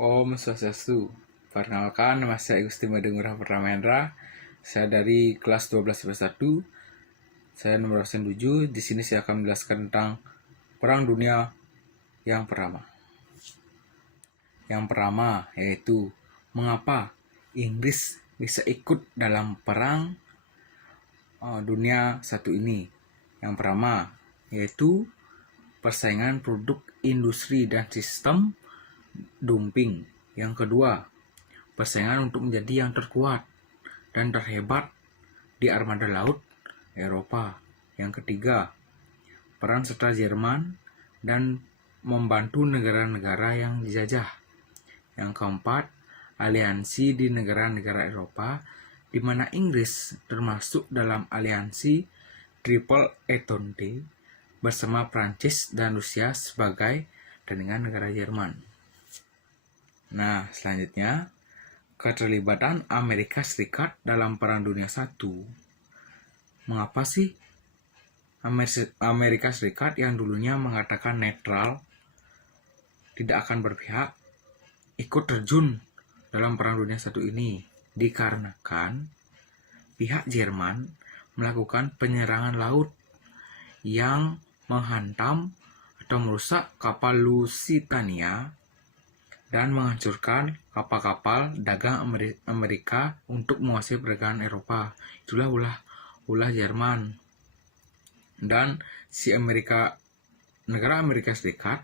Om Swastiastu. Perkenalkan, nama saya Gusti Madengurah Pramendra. Saya dari kelas 12 IPS 1. Saya nomor absen 7. Di sini saya akan menjelaskan tentang Perang Dunia yang pertama. Yang pertama yaitu mengapa Inggris bisa ikut dalam Perang Dunia satu ini. Yang pertama yaitu persaingan produk industri dan sistem dumping. Yang kedua, persaingan untuk menjadi yang terkuat dan terhebat di armada laut Eropa. Yang ketiga, peran serta Jerman dan membantu negara-negara yang dijajah. Yang keempat, aliansi di negara-negara Eropa, di mana Inggris termasuk dalam aliansi Triple Entente bersama Prancis dan Rusia sebagai tandingan negara Jerman. Nah, selanjutnya, keterlibatan Amerika Serikat dalam Perang Dunia I. Mengapa sih Amerika Serikat yang dulunya mengatakan netral, tidak akan berpihak, ikut terjun dalam Perang Dunia I ini? Dikarenakan pihak Jerman melakukan penyerangan laut yang menghantam atau merusak kapal Lusitania dan menghancurkan kapal-kapal dagang Amerika untuk menguasai perdagangan Eropa. Itulah ulah Jerman. Dan si negara Amerika Serikat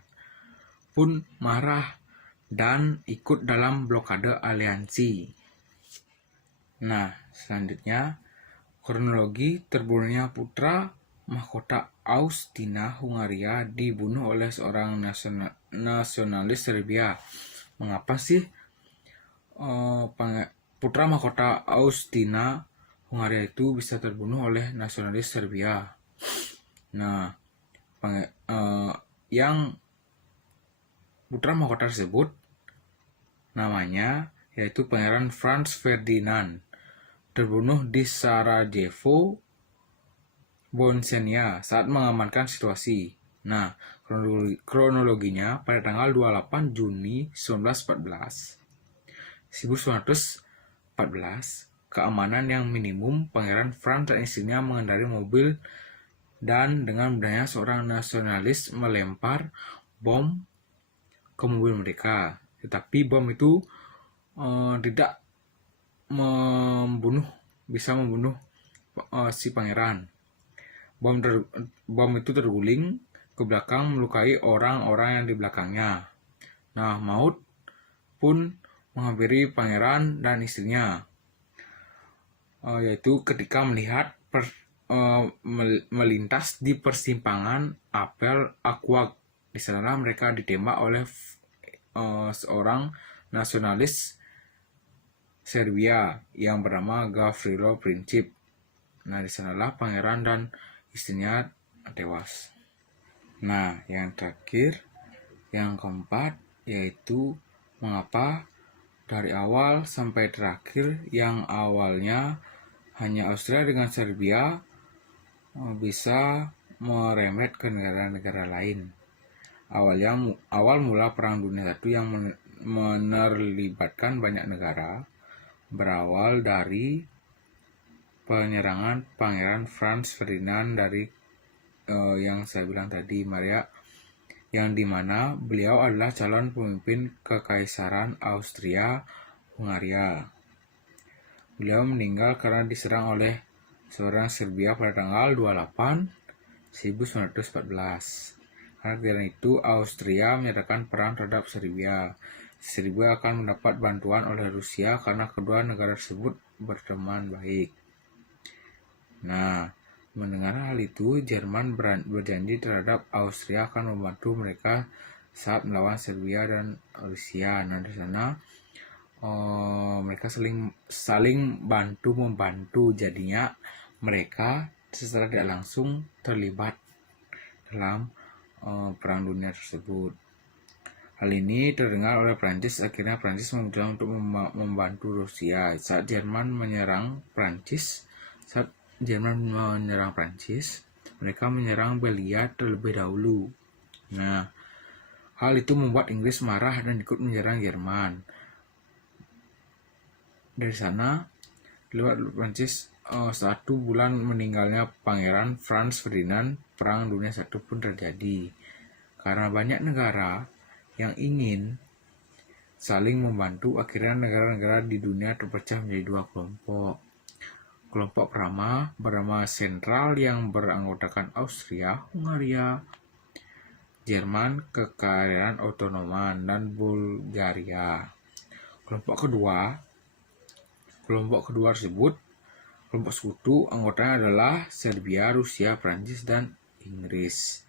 pun marah dan ikut dalam blokade aliansi. Nah, selanjutnya, kronologi terbunuhnya putra mahkota Austina Hungaria dibunuh oleh seorang nasionalis Serbia. Mengapa sih putra mahkota Austina Hungaria itu bisa terbunuh oleh nasionalis Serbia? Nah, yang putra mahkota tersebut namanya yaitu Pangeran Franz Ferdinand, terbunuh di Sarajevo, Bosnia saat mengamankan situasi. Nah, kronologinya pada tanggal 28 Juni 1914, keamanan yang minimum, Pangeran Franz dan istrinya mengendarai mobil dan dengan mudahnya seorang nasionalis melempar bom ke mobil mereka. Tetapi bom itu tidak bisa membunuh si pangeran. Bom itu terguling ke belakang melukai orang-orang yang di belakangnya. Nah, maut pun menghampiri pangeran dan istrinya, yaitu ketika melihat melintas di persimpangan apel Aquag. Di sana mereka ditembak oleh seorang nasionalis Serbia yang bernama Gavrilo Princip. Nah, di sanalah pangeran dan istrinya tewas. Nah, yang terakhir, yang keempat, yaitu mengapa dari awal sampai terakhir yang awalnya hanya Austria dengan Serbia bisa merembet ke negara-negara lain. Awal mula Perang Dunia I yang menerlibatkan banyak negara berawal dari penyerangan Pangeran Franz Ferdinand dari yang saya bilang tadi, Maria, yang dimana beliau adalah calon pemimpin Kekaisaran Austria Hungaria. Beliau meninggal karena diserang oleh seorang Serbia pada tanggal 28 1914. Karena itu Austria menyatakan perang terhadap Serbia. Serbia akan mendapat bantuan oleh Rusia karena kedua negara tersebut berteman baik. Nah, mendengar hal itu, Jerman berjanji terhadap Austria akan membantu mereka saat melawan Serbia dan Rusia. Nah, di sana mereka saling bantu-membantu. Jadinya mereka secara tidak langsung terlibat dalam Perang Dunia tersebut. Hal ini terdengar oleh Prancis. Akhirnya Prancis memutuskan untuk membantu Rusia saat Jerman menyerang Prancis. Mereka menyerang Belia terlebih dahulu. Nah, Hal itu membuat Inggris marah dan ikut menyerang Jerman. Dari sana, lewat Prancis, 1 bulan meninggalnya Pangeran Franz Ferdinand, Perang Dunia I pun terjadi. Karena banyak negara yang ingin saling membantu, akhirnya negara-negara di dunia terpecah menjadi 2 kelompok. Kelompok pertama bernama Sentral yang beranggotakan Austria, Hungaria, Jerman, Kekaisaran Ottoman, dan Bulgaria. Kelompok kedua tersebut, kelompok sekutu, anggotanya adalah Serbia, Rusia, Prancis, dan Inggris.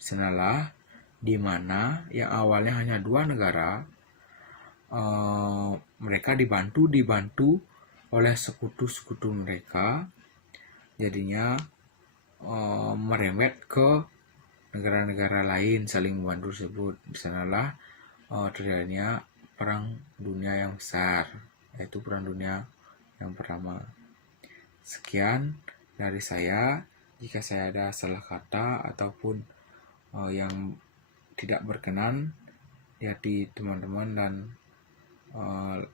Senalah di mana yang awalnya hanya 2 negara, mereka dibantu oleh sekutu-sekutu mereka, jadinya merembet ke negara-negara lain saling membantu tersebut. Di sanalah terjadinya Perang Dunia yang besar, yaitu Perang Dunia yang pertama. Sekian dari saya. Jika saya ada salah kata ataupun yang tidak berkenan di hati teman-teman dan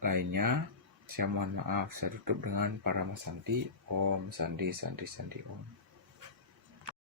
lainnya, saya mohon maaf. Saya tutup dengan Parama Santi. Om Santi Santi Santi Om.